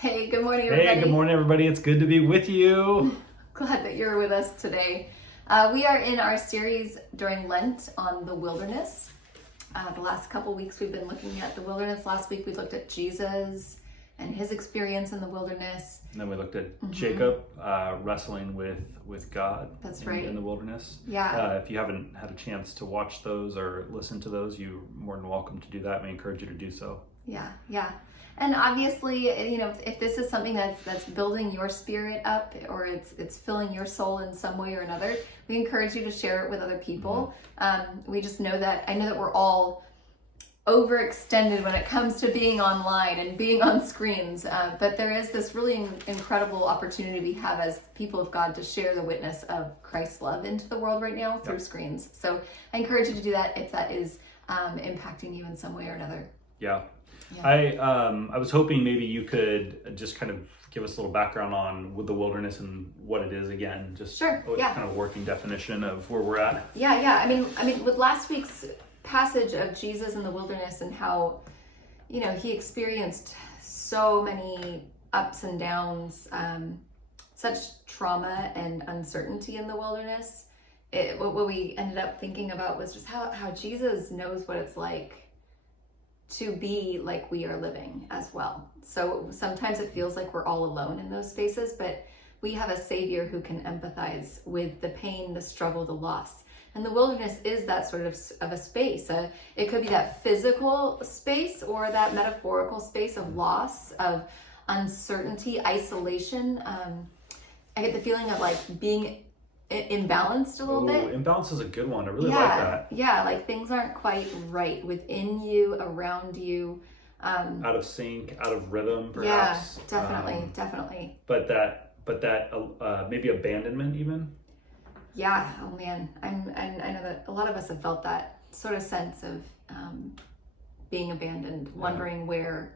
Hey, good morning, everybody. Hey, good morning, everybody. It's good to be with you. Glad that you're with us today. We are in our series during Lent on the wilderness. The last couple weeks we've been looking at the wilderness. Last week we looked at Jesus and his experience in the wilderness. And then we looked at Jacob wrestling with God. That's right. In the wilderness. Yeah. If you haven't had a chance to watch those or listen to those, you're more than welcome to do that. We encourage you to do so. Yeah. And obviously, you know, if this is something that's building your spirit up or it's filling your soul in some way or another, we encourage you to share it with other people. We just know that, I know that we're all overextended when it comes to being online and being on screens, but there is this really incredible opportunity we have as people of God to share the witness of Christ's love into the world right now through screens. So I encourage you to do that if that is impacting you in some way or another. Yeah. I was hoping maybe you could just kind of give us a little background on with the wilderness and what it is again. Just Sure. Kind of working definition of where we're at. Yeah. I mean, with last week's passage of Jesus in the wilderness and how, you know, he experienced so many ups and downs, such trauma and uncertainty in the wilderness. What we ended up thinking about was just how Jesus knows what it's like to be like we are living as well. So sometimes it feels like we're all alone in those spaces, but we have a Savior who can empathize with the pain, the struggle, the loss. And the wilderness is that sort of a space. It could be that physical space or that metaphorical space of loss, of uncertainty, isolation. I get the feeling of like being imbalanced a little bit. Imbalance is a good one. I really like that. Yeah, like things aren't quite right within you, around you. Out of sync, out of rhythm, perhaps. Yeah, definitely. But that maybe abandonment even. Yeah. Oh man, I know that a lot of us have felt that sort of sense of being abandoned, wondering where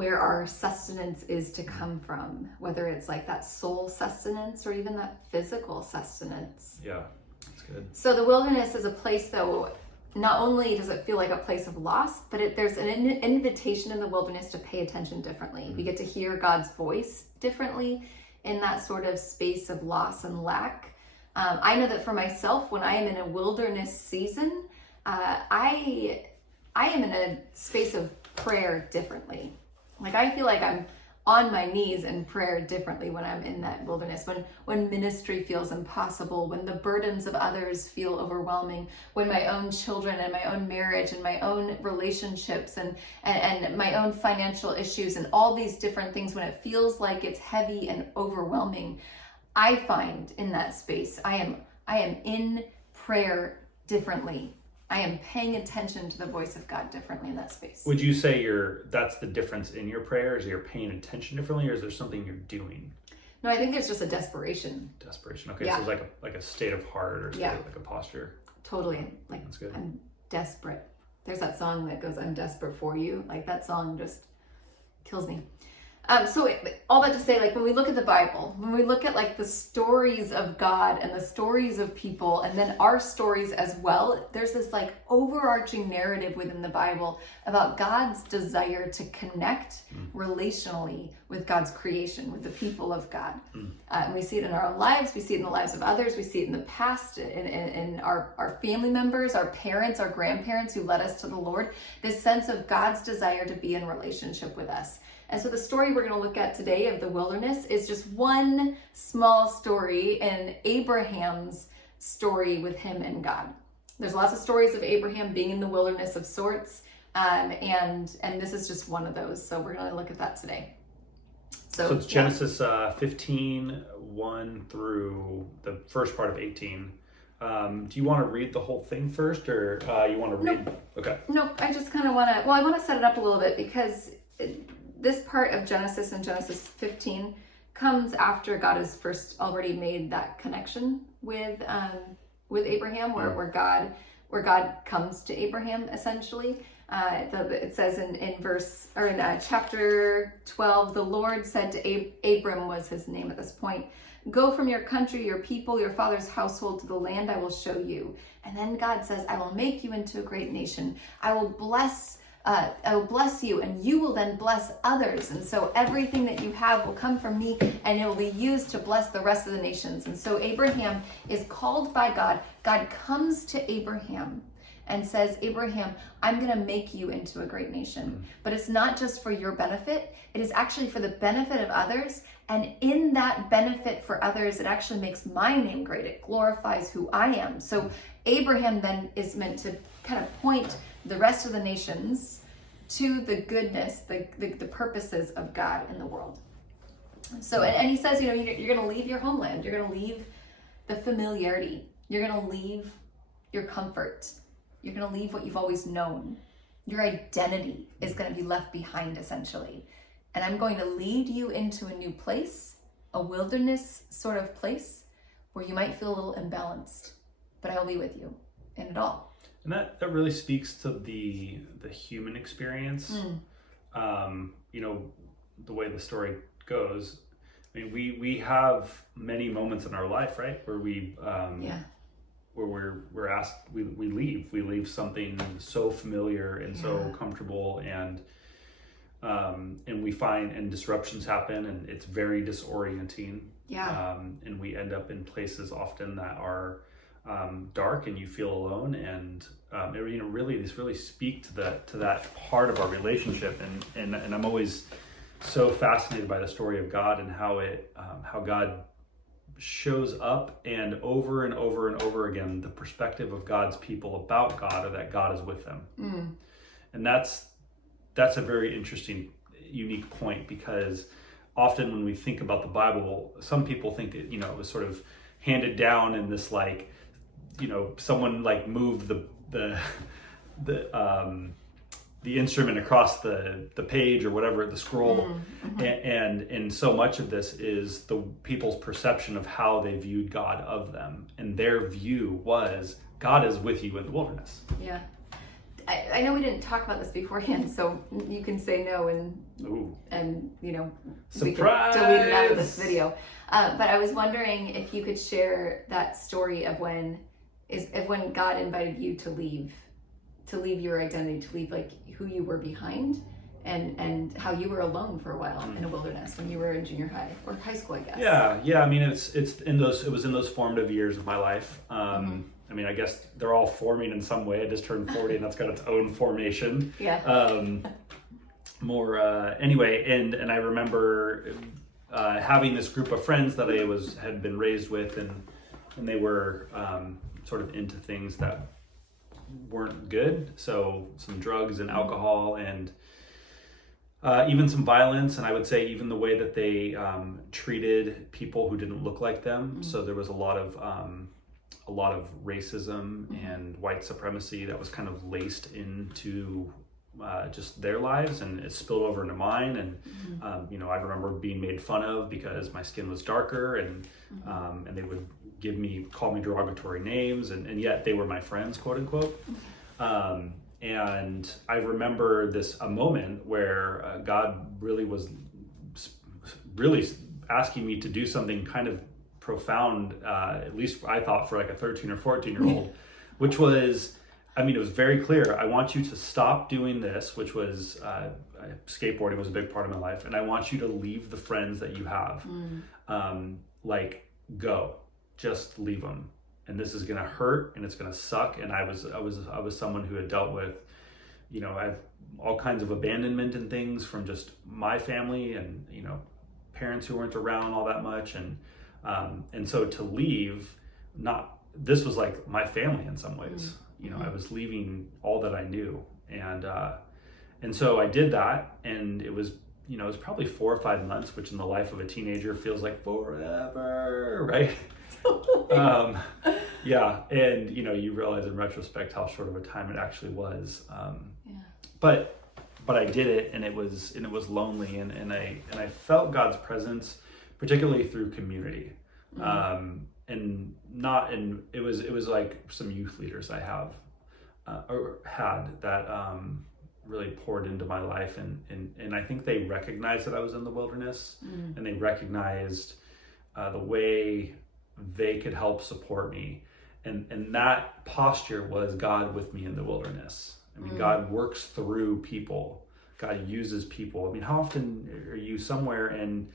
our sustenance is to come from, whether it's like that soul sustenance or even that physical sustenance. Yeah, that's good. So the wilderness is a place, though, not only does it feel like a place of loss, but there's an invitation in the wilderness to pay attention differently. We get to hear God's voice differently in that sort of space of loss and lack. I know that for myself, when I am in a wilderness season, I am in a space of prayer differently. Like I feel like I'm on my knees in prayer differently when I'm in that wilderness, when ministry feels impossible, when the burdens of others feel overwhelming, when my own children and my own marriage and my own relationships and my own financial issues and all these different things, when it feels like it's heavy and overwhelming, I find in that space, I am in prayer differently. I am paying attention to the voice of God differently in that space. Would you say that's the difference in your prayers? You're paying attention differently, or is there something you're doing? No, I think there's just a desperation. Desperation. Okay, so it's like a state of heart or like a posture. Totally. Like that's good. I'm desperate. There's that song that goes, "I'm desperate for you." Like that song just kills me. So all that to say, like when we look at the Bible, when we look at like the stories of God and the stories of people and then our stories as well, there's this like overarching narrative within the Bible about God's desire to connect relationally with God's creation, with the people of God. And we see it in our own lives, we see it in the lives of others, we see it in the past, in our family members, our parents, our grandparents who led us to the Lord, this sense of God's desire to be in relationship with us. And so the story we're going to look at today of the wilderness is just one small story in Abraham's story with him and God. There's lots of stories of Abraham being in the wilderness of sorts, and this is just one of those. So we're going to look at that today. So it's Genesis 15, 1 through the first part of 18. Do you want to read the whole thing first, or you want to read? Nope. Okay. Nope. I just kind of want to. Well, I want to set it up a little bit because this part of Genesis and Genesis 15 comes after God has first already made that connection with Abraham, where God comes to Abraham essentially. It says in chapter 12, the Lord said to Abram, was his name at this point, "Go from your country, your people, your father's household to the land I will show you." And then God says, "I will make you into a great nation. I will bless I will bless you, and you will then bless others. And so everything that you have will come from me, and it will be used to bless the rest of the nations. And so Abraham is called by God. God comes to Abraham and says, Abraham, I'm going to make you into a great nation. But it's not just for your benefit. It is actually for the benefit of others. And in that benefit for others, it actually makes my name great. It glorifies who I am. So Abraham then is meant to kind of point the rest of the nations to the goodness, the purposes of God in the world. So, and he says, you're going to leave your homeland. You're going to leave the familiarity. You're going to leave your comfort. You're going to leave what you've always known. Your identity is going to be left behind, essentially. And I'm going to lead you into a new place, a wilderness sort of place, where you might feel a little imbalanced, but I will be with you in it all. And that really speaks to the human experience. The way the story goes. I mean, we have many moments in our life, right, where where we're asked, we leave something so familiar and so comfortable, and we find, and disruptions happen, and it's very disorienting. And we end up in places often that are dark, and you feel alone, and these really speak to that part of our relationship, and I'm always so fascinated by the story of God and how God shows up, and over and over again, the perspective of God's people about God are that God is with them. And that's a very interesting, unique point, because often when we think about the Bible, some people think that, it was sort of handed down in this, like, someone like moved the instrument across the page or whatever, the scroll. And so much of this is the people's perception of how they viewed God of them. And their view was, God is with you in the wilderness. Yeah. I know we didn't talk about this beforehand, so you can say no and Surprise! we can delete it out of this video. But I was wondering if you could share that story of when God invited you to leave your identity, to leave like who you were behind, and how you were alone for a while in a wilderness when you were in junior high or high school, I guess. Yeah. I mean, it was in those formative years of my life. I mean, I guess they're all forming in some way. I just turned 40, and that's got its own formation. Anyway, and I remember having this group of friends that I had been raised with, and they were sort of into things that weren't good. So some drugs and alcohol, and even some violence, and I would say even the way that they treated people who didn't look like them. So there was a lot of racism and white supremacy that was kind of laced into just their lives, and it spilled over into mine. And I remember being made fun of because my skin was darker, and they would call me derogatory names, and yet they were my friends, quote unquote. And I remember a moment where God really was asking me to do something kind of profound, at least I thought, for like a 13 or 14 year old, which was, it was very clear. I want you to stop doing this, which was skateboarding was a big part of my life, and I want you to leave the friends that you have. Go, just leave them, and this is gonna hurt, and it's gonna suck. And I was someone who had dealt with, I have all kinds of abandonment and things from just my family, and parents who weren't around all that much, and so to leave, this was like my family in some ways. I was leaving all that I knew, and so I did that, and it was probably 4 or 5 months, which in the life of a teenager feels like forever, right? And you realize in retrospect how short of a time it actually was. But I did it, and it was lonely, and I felt God's presence, particularly through community. It was like some youth leaders I have had that really poured into my life, and I think they recognized that I was in the wilderness, and they recognized the way they could help support me, and that posture was God with me in the wilderness. I mean, God works through people. God uses people. I mean, how often are you somewhere and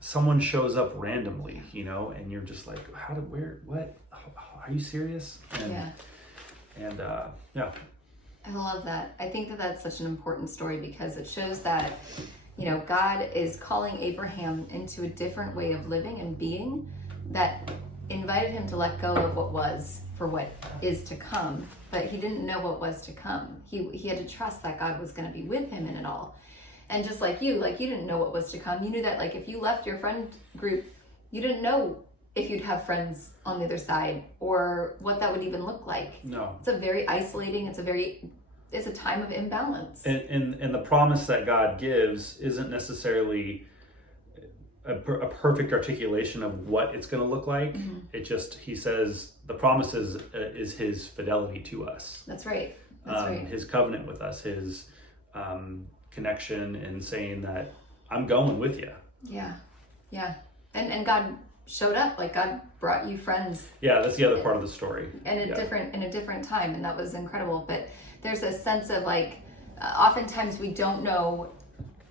someone shows up randomly, you know, and you're just like, what? Are you serious? And yeah. I love that. I think that that's such an important story because it shows that, you know, God is calling Abraham into a different way of living and being that invited him to let go of what was for what is to come, but he didn't know what was to come. He had to trust that God was going to be with him in it all. And just like you didn't know what was to come. You knew that, like, if you left your friend group, you didn't know if you'd have friends on the other side or what that would even look like. No. It's a very isolating, it's a time of imbalance. And the promise that God gives isn't necessarily a perfect articulation of what it's going to look like. It just, he says the promise is his fidelity to us. That's right. That's right. His covenant with us, his connection, and saying that I'm going with you. Yeah. And God showed up, like God brought you friends. Yeah, that's the other part of the story. In a different time, and that was incredible. But there's a sense of like, oftentimes we don't know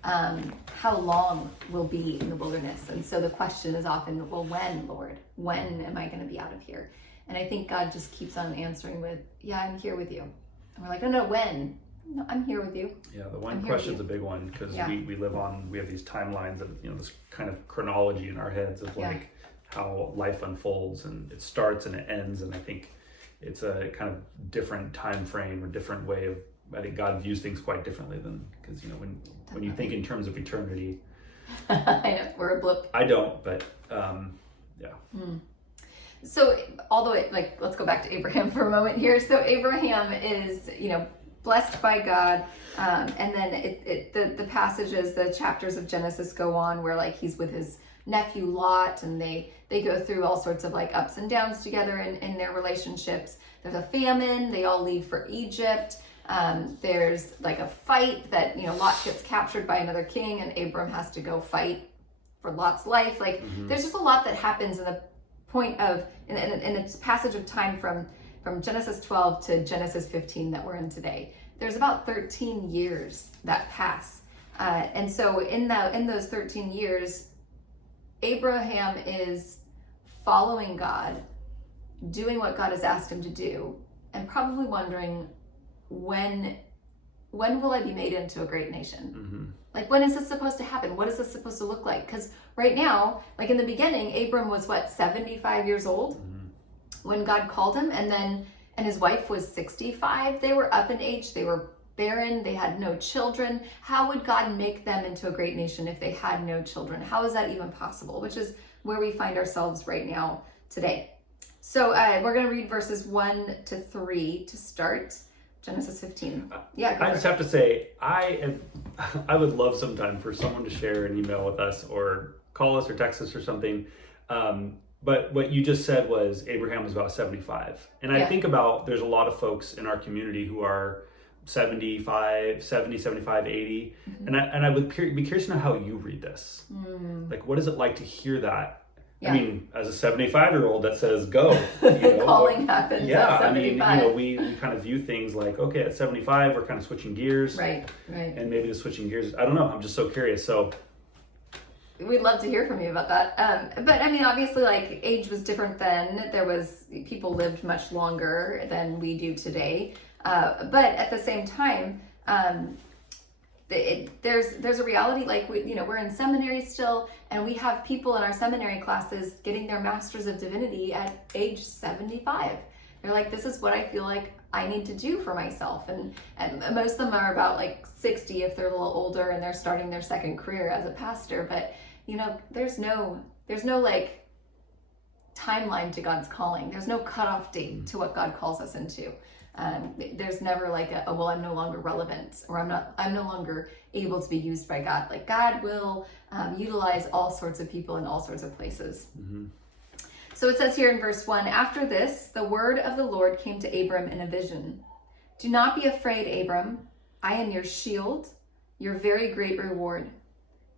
how long we'll be in the wilderness. And so the question is often, well, when, Lord? When am I going to be out of here? And I think God just keeps on answering with, yeah, I'm here with you. And we're like, no, when? No, I'm here with you. Yeah, the when question's a big one because we have these timelines of, you know, this kind of chronology in our heads of like how life unfolds, and it starts and it ends. And I think it's a kind of different time frame or different way of, I think God views things quite differently than, because, you know, when you think in terms of eternity, I know, we're a blip. I don't, but yeah. So let's go back to Abraham for a moment here. So Abraham is, you know, blessed by God, and then the passages, the chapters of Genesis go on where like he's with his nephew Lot, and they go through all sorts of like ups and downs together in their relationships. There's a famine, they all leave for Egypt. There's like a fight that, you know, Lot gets captured by another king and Abram has to go fight for Lot's life. Like there's just a lot that happens in the point of in a passage of time from Genesis 12 to Genesis 15 that we're in today. There's about 13 years that pass. And so in those 13 years, Abraham is following God, doing what God has asked him to do, and probably wondering, when will I be made into a great nation? Like, when is this supposed to happen? What is this supposed to look like? Because right now, like in the beginning, Abram was 75 years old when God called him, and his wife was 65. They were up in age, they were barren, they had no children. How would God make them into a great nation if they had no children? How is that even possible? Which is where we find ourselves right now today. So we're going to read verses 1 to 3 to start. Genesis 15. Yeah. I just have to say, I would love sometime for someone to share an email with us or call us or text us or something. But what you just said was Abraham was about 75. And I think about, there's a lot of folks in our community who are 75, 80. And I would be curious to know how you read this. Like, what is it like to hear that? Yeah. I mean, as a 75-year-old that says go, you know, calling happens. Yeah, I mean, you know, we kind of view things like, okay, at 75, we're kind of switching gears, right, and maybe the switching gears. I don't know. I'm just so curious. So, we'd love to hear from you about that. But I mean, obviously, like, age was different then. People lived much longer than we do today. But at the same time, there's a reality, like, we're in seminary still, and we have people in our seminary classes getting their Masters of Divinity at age 75. They're like, this is what I feel like I need to do for myself. And most of them are about like 60 if they're a little older and they're starting their second career as a pastor. But, you know, there's no like timeline to God's calling. There's no cutoff date to what God calls us into. There's never like well, I'm no longer relevant, or I'm no longer able to be used by God. Like, God will utilize all sorts of people in all sorts of places. So it says here in verse 1, after this, the word of the Lord came to Abram in a vision. Do not be afraid, Abram. I am your shield, your very great reward.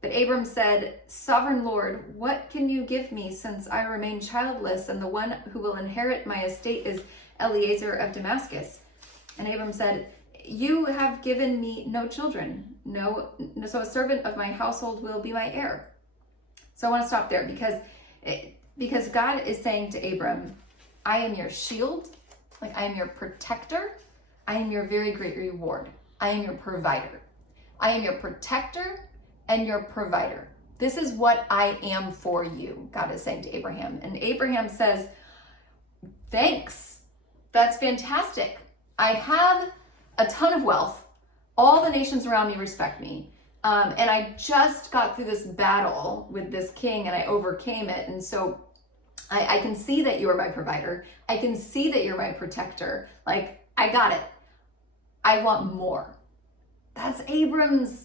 But Abram said, Sovereign Lord, what can you give me, since I remain childless, and the one who will inherit my estate is Eliezer of Damascus? And Abram said, you have given me no children. So a servant of my household will be my heir. So I want to stop there because God is saying to Abram, I am your shield, like I am your protector. I am your very great reward. I am your provider. I am your protector and your provider. This is what I am for you, God is saying to Abraham. And Abraham says, thanks. That's fantastic. I have a ton of wealth. All the nations around me respect me. And I just got through this battle with this king and I overcame it. And so I can see that you are my provider. I can see that you're my protector. Like, I got it. I want more. That's Abram's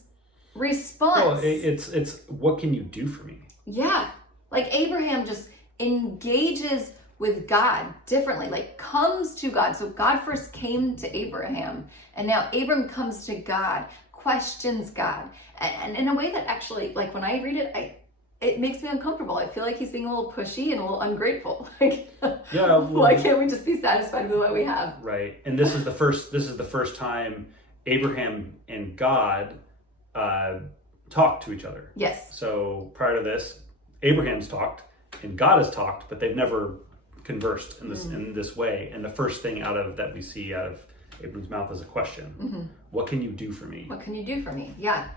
response. Well, it's what can you do for me? Yeah. Like Abraham just engages with God differently, like comes to God. So God first came to Abraham and now Abram comes to God, questions God. And in a way that actually, like when I read it, it makes me uncomfortable. I feel like he's being a little pushy and a little ungrateful. Like, yeah, why can't we just be satisfied with what we have? Right. And this is the first time Abraham and God talked to each other. Yes. So prior to this, Abraham's talked and God has talked, but they've never conversed in this way. And the first thing that we see out of Abram's mouth is a question. Mm-hmm. What can you do for me? What can you do for me? Yeah.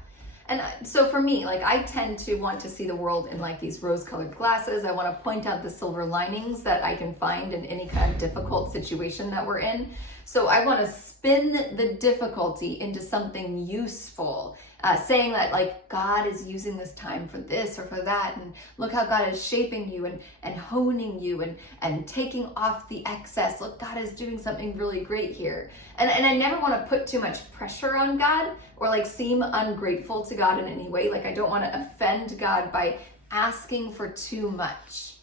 And so for me, like I tend to want to see the world in like these rose-colored glasses. I want to point out the silver linings that I can find in any kind of difficult situation that we're in. So I want to spin the difficulty into something useful, saying that like God is using this time for this or for that, and look how God is shaping you and honing you and taking off the excess. Look, God is doing something really great here. And I never want to put too much pressure on God or like seem ungrateful to God in any way. Like I don't want to offend God by asking for too much.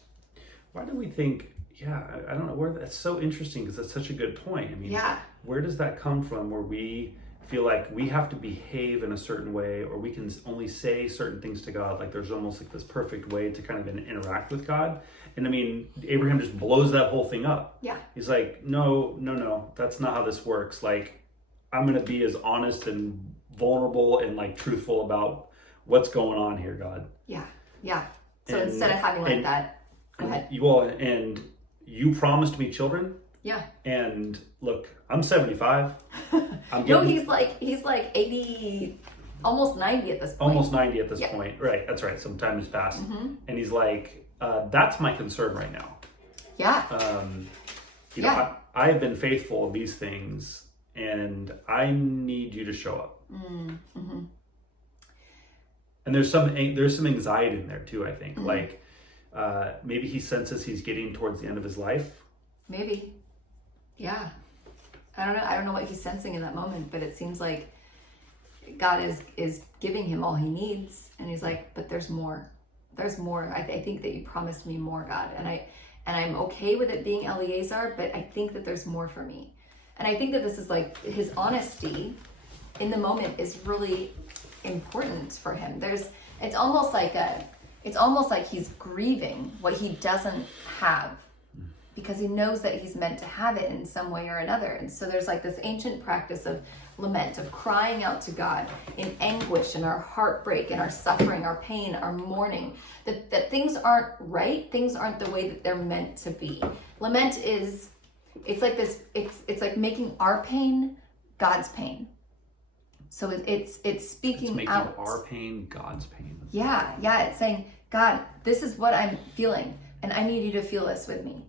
Why do we think? Yeah, I don't know where that's so interesting because that's such a good point. I mean, where does that come from where we feel like we have to behave in a certain way or we can only say certain things to God? Like there's almost like this perfect way to kind of interact with God. And I mean, Abraham just blows that whole thing up. Yeah. He's like, no, that's not how this works. Like, I'm going to be as honest and vulnerable and like truthful about what's going on here, God. Yeah. Yeah. So instead of having like that, go ahead. You promised me children. Yeah. And look, I'm 75. He's like 80, almost 90 at this point. Almost 90 at this point. Right. That's right. Some time has passed. Mm-hmm. And he's like, that's my concern right now. Yeah. I have been faithful of these things and I need you to show up. Mm-hmm. And there's some anxiety in there too, I think. Mm-hmm. Like, maybe he senses he's getting towards the end of his life. Maybe. Yeah. I don't know what he's sensing in that moment, but it seems like God is giving him all he needs. And he's like, but there's more. There's more. I think that you promised me more, God. And I'm okay with it being Eliezer, but I think that there's more for me. And I think that this is like his honesty in the moment is really important for him. It's almost like he's grieving what he doesn't have because he knows that he's meant to have it in some way or another. And so there's like this ancient practice of lament, of crying out to God in anguish and our heartbreak and our suffering, our pain, our mourning, that things aren't right, things aren't the way that they're meant to be. Lament it's like making our pain God's pain. So it's speaking it's making out. Our pain God's pain. Yeah. It's saying, God, this is what I'm feeling, and I need you to feel this with me.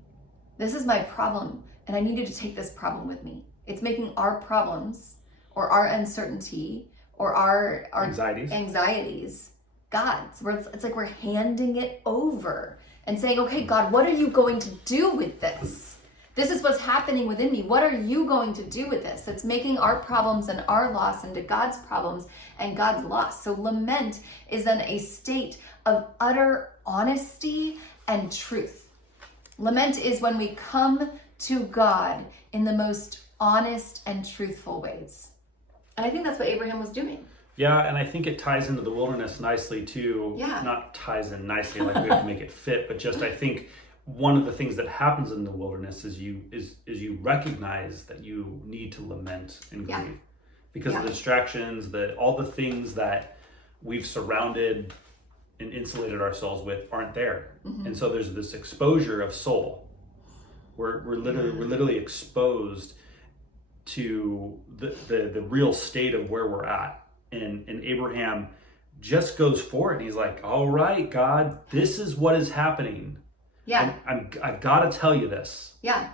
This is my problem, and I need you to take this problem with me. It's making our problems or our uncertainty or our anxieties God's. Where it's like we're handing it over and saying, okay, God, what are you going to do with this? This is what's happening within me. What are you going to do with this? It's making our problems and our loss into God's problems and God's loss. So lament is then a state of utter honesty and truth. Lament is when we come to God in the most honest and truthful ways. And I think that's what Abraham was doing. Yeah, and I think it ties into the wilderness nicely too. Yeah. Not ties in nicely like we have to make it fit, but just I think one of the things that happens in the wilderness is you recognize that you need to lament and grieve. because of the distractions, all the things that we've surrounded and insulated ourselves with aren't there. And so there's this exposure of soul. We're literally exposed to the real state of where we're at. And Abraham just goes for it. He's like, all right, God, this is what is happening. Yeah. I've got to tell you this. Yeah.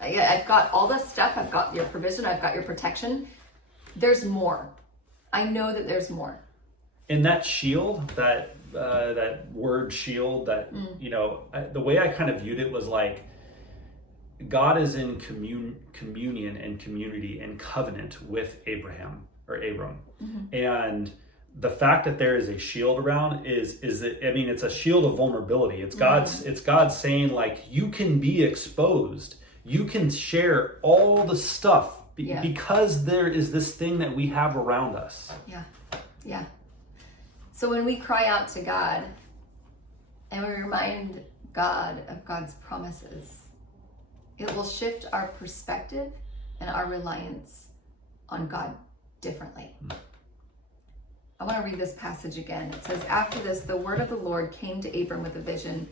I've got all this stuff. I've got your provision. I've got your protection. There's more. I know that there's more. And that shield, that word shield, the way I kind of viewed it was like, God is in communion and community and covenant with Abram. And the fact that there is a shield around it's a shield of vulnerability. It's God saying, like, you can be exposed. You can share all the stuff because there is this thing that we have around us. Yeah. So when we cry out to God and we remind God of God's promises, it will shift our perspective and our reliance on God differently. I want to read this passage again. It says, after this, the word of the Lord came to Abram with a vision.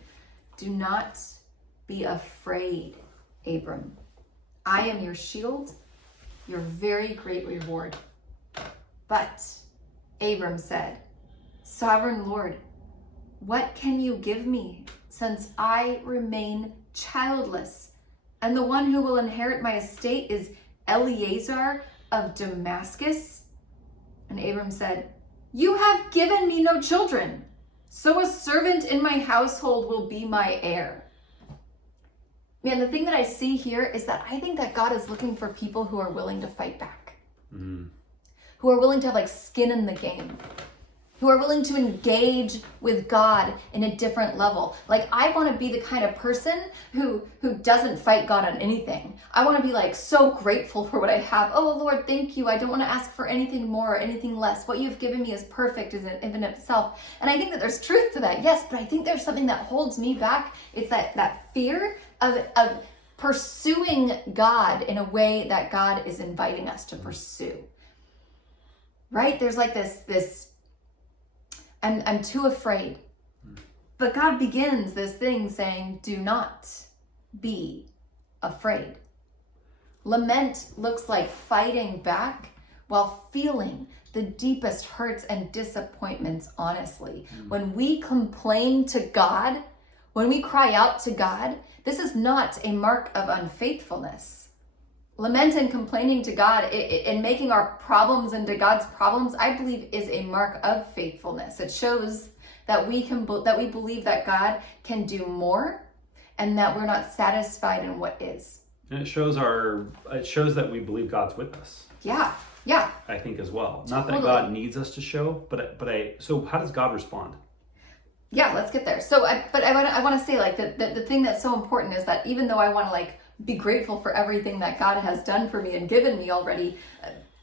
Do not be afraid, Abram. I am your shield, your very great reward. But Abram said, Sovereign Lord, what can you give me, since I remain childless? And the one who will inherit my estate is Eliezer of Damascus. And Abram said, you have given me no children, so a servant in my household will be my heir. Man, the thing that I see here is that I think that God is looking for people who are willing to fight back, who are willing to have like skin in the game, who are willing to engage with God in a different level. Like, I want to be the kind of person who doesn't fight God on anything. I want to be like so grateful for what I have. Oh Lord, thank you. I don't want to ask for anything more or anything less. What you've given me is perfect, is an infinite self. And I think that there's truth to that, yes, but I think there's something that holds me back. It's that fear of pursuing God in a way that God is inviting us to pursue. Right? There's like this I'm too afraid. But God begins this thing saying, do not be afraid. Lament looks like fighting back while feeling the deepest hurts and disappointments honestly. When we complain to God, when we cry out to God, this is not a mark of unfaithfulness. Lament and complaining to God and making our problems into God's problems, I believe, is a mark of faithfulness. It shows that we believe that God can do more and that we're not satisfied in what is. And it shows that we believe God's with us. Yeah. I think as well. Not that God needs us to show, so how does God respond? Yeah, let's get there. So I want to say, like, the thing that's so important is that even though I want to like be grateful for everything that God has done for me and given me already,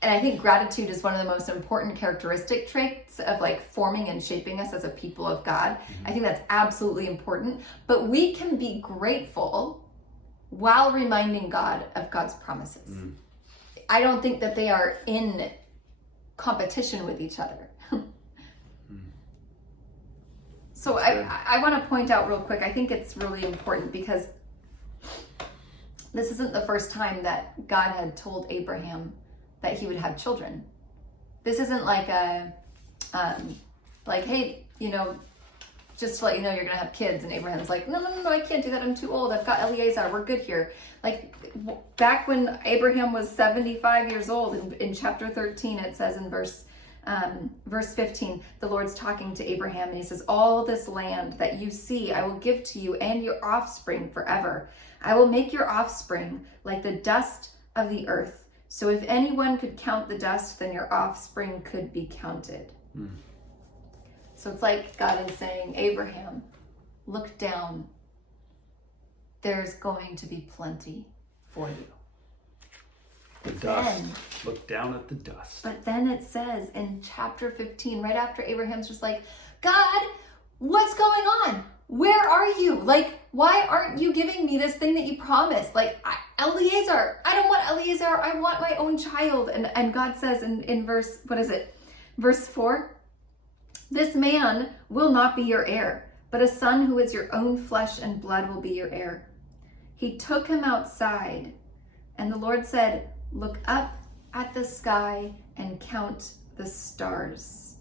and I think gratitude is one of the most important characteristic traits of like forming and shaping us as a people of God. I think that's absolutely important. But we can be grateful while reminding God of God's promises. I don't think that they are in competition with each other. So I want to point out real quick, I think it's really important because this isn't the first time that God had told Abraham that he would have children. This isn't like hey, just to let you know you're going to have kids. And Abraham's like, no, I can't do that. I'm too old. I've got Eliezer. We're good here. Like, back when Abraham was 75 years old, in chapter 13, it says in verse 15, the Lord's talking to Abraham and he says, all this land that you see, I will give to you and your offspring forever. I will make your offspring like the dust of the earth. So if anyone could count the dust, then your offspring could be counted. So it's like God is saying, Abraham, look down. There's going to be plenty for you. The dust. Look down at the dust. But then it says in chapter 15, right after Abraham's just like, God, what's going on? Where are you? Like, why aren't you giving me this thing that you promised? Like, Eliezer, I don't want Eliezer. I want my own child. And God says in verse, what is it? Verse 4, this man will not be your heir, but a son who is your own flesh and blood will be your heir. He took him outside, and the Lord said, look up at the sky and count the stars,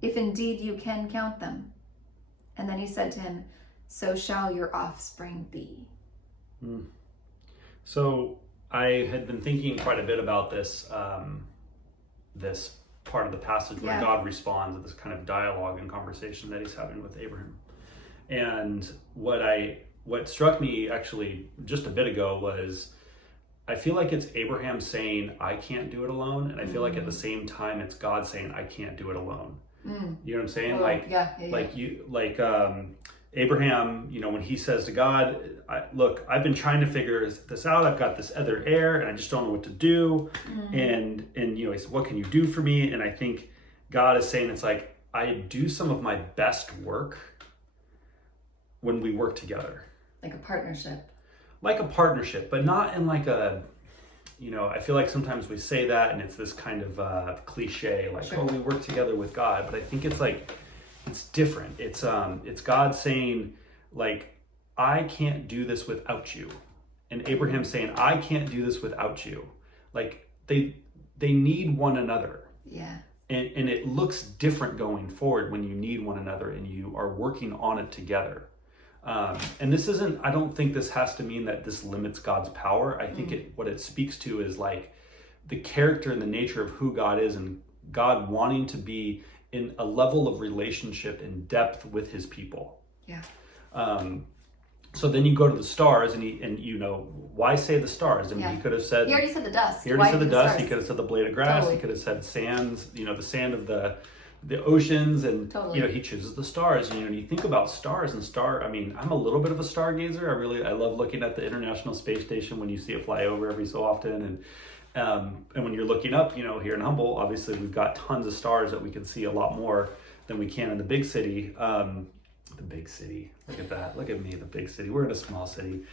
if indeed you can count them. And then he said to him, so shall your offspring be. So I had been thinking quite a bit about this this part of the passage where God responds to this kind of dialogue and conversation that he's having with Abraham. And what struck me actually just a bit ago was, I feel like it's Abraham saying, I can't do it alone. And I feel like at the same time, it's God saying, I can't do it alone. You know what I'm saying? Abraham, when he says to God, look, I've been trying to figure this out. I've got this other heir and I just don't know what to do. And he said, what can you do for me? And I think God is saying, it's like, I do some of my best work when we work together. Like a partnership. Like a partnership, but not in like a, I feel like sometimes we say that and it's this kind of cliche, like, oh, we work together with God. But I think it's like, it's different. It's God saying, like, I can't do this without you. And Abraham saying, I can't do this without you. Like, they need one another. Yeah. And it looks different going forward when you need one another and you are working on it together. And this isn't, I don't think this has to mean that this limits God's power. I think what it speaks to is like the character and the nature of who God is, and God wanting to be in a level of relationship and depth with his people. Yeah. So then you go to the stars and why say the stars? I mean, he could have said, he already said the dust. He already said the dust. He could have said the blade of grass. Totally. He could have said sands, the sand of the oceans, and he chooses the stars. And you think about stars and I'm a little bit of a stargazer. I love looking at the International Space Station when you see it fly over every so often, and when you're looking up, here in Humboldt, obviously we've got tons of stars that we can see a lot more than we can in the big city. The big city, look at that, look at me, the big city. We're in a small city,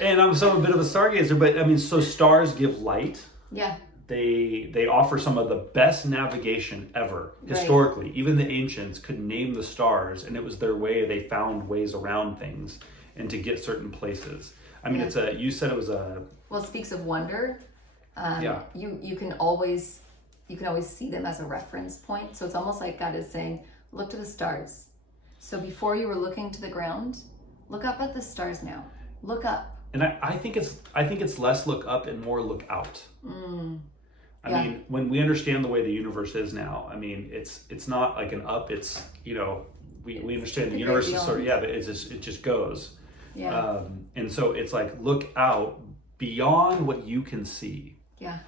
and I'm a bit of a stargazer. But so stars give light. Yeah. They offer some of the best navigation ever historically. Even the ancients could name the stars, and it was their way. They found ways around things and to get certain places. You said it was a. Well, it speaks of wonder. You can always see them as a reference point. So it's almost like God is saying, look to the stars. So before you were looking to the ground, look up at the stars now. Look up. And I think it's less look up and more look out. I mean, when we understand the way the universe is now, it's not like an up. It's we understand the universe is sort of but it just goes. Yeah. And so it's like look out beyond what you can see. Yeah.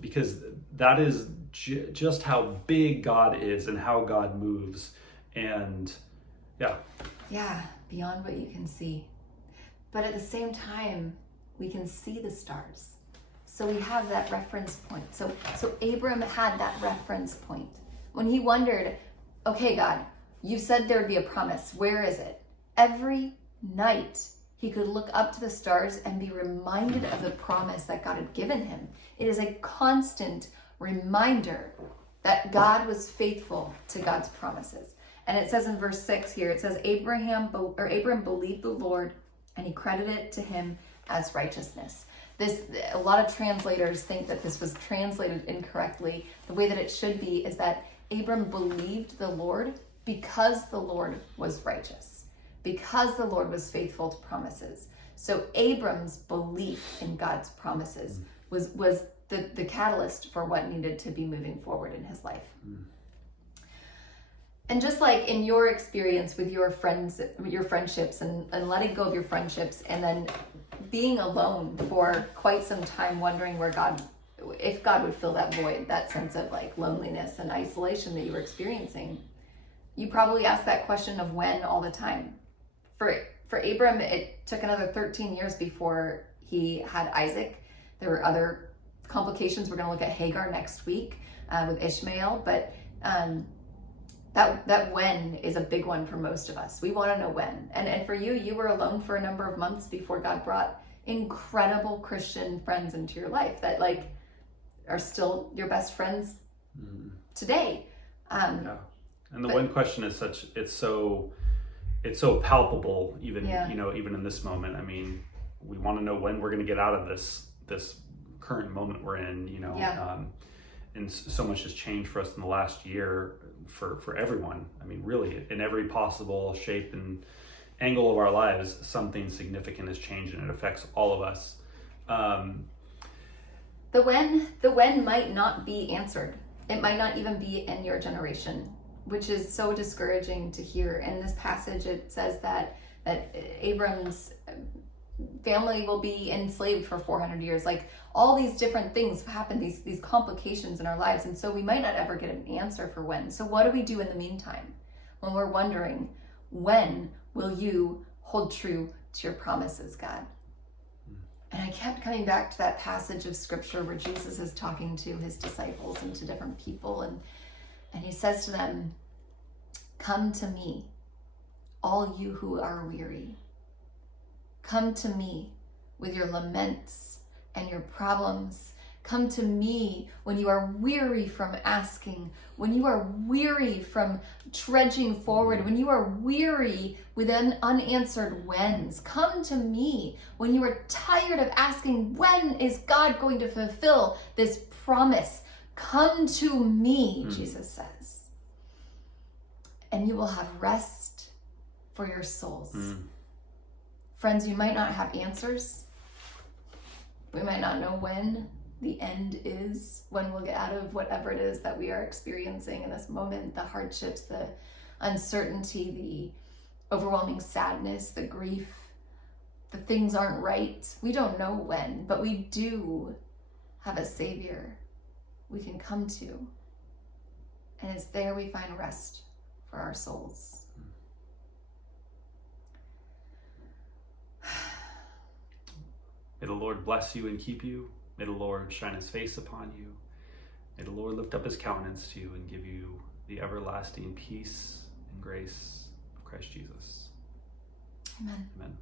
Because that is just how big God is and how God moves, and beyond what you can see. But at the same time, we can see the stars. So we have that reference point. So Abram had that reference point. When he wondered, okay, God, you said there would be a promise. Where is it? Every night, he could look up to the stars and be reminded of the promise that God had given him. It is a constant reminder that God was faithful to God's promises. And it says in verse 6 here, it says, Abram believed the Lord, and he credited it to him as righteousness. A lot of translators think that this was translated incorrectly. The way that it should be is that Abram believed the Lord because the Lord was righteous, because the Lord was faithful to promises. So Abram's belief in God's promises was the catalyst for what needed to be moving forward in his life. And just like in your experience with your friends, your friendships, and letting go of your friendships, and then being alone for quite some time, wondering if God would fill that void, that sense of like loneliness and isolation that you were experiencing, you probably asked that question of when all the time. For Abram, it took another 13 years before he had Isaac. There were other complications. We're going to look at Hagar next week with Ishmael, but That when is a big one for most of us. We want to know when. And for you were alone for a number of months before God brought incredible Christian friends into your life that like are still your best friends today. Yeah. And the when question is it's so palpable even, even in this moment. I mean, we want to know when we're going to get out of this current moment we're in, and so much has changed for us in the last year for everyone. I mean, really, in every possible shape and angle of our lives, something significant has changed, and it affects all of us. The when might not be answered. It might not even be in your generation, which is so discouraging to hear. In this passage, it says that Abram's family will be enslaved for 400 years. Like all these different things happen, these complications in our lives. And so we might not ever get an answer for when. So what do we do in the meantime when we're wondering, when will you hold true to your promises, God? And I kept coming back to that passage of scripture where Jesus is talking to his disciples and to different people. And he says to them, come to me, all you who are weary. Come to me with your laments and your problems. Come to me when you are weary from asking, when you are weary from trudging forward, when you are weary with unanswered whens. Come to me when you are tired of asking, when is God going to fulfill this promise? Come to me, Jesus says, and you will have rest for your souls. Friends, you might not have answers. We might not know when the end is, when we'll get out of whatever it is that we are experiencing in this moment, the hardships, the uncertainty, the overwhelming sadness, the grief, the things aren't right. We don't know when, but we do have a Savior we can come to. And it's there we find rest for our souls. May the Lord bless you and keep you. May the Lord shine his face upon you. May the Lord lift up his countenance to you and give you the everlasting peace and grace of Christ Jesus. Amen. Amen.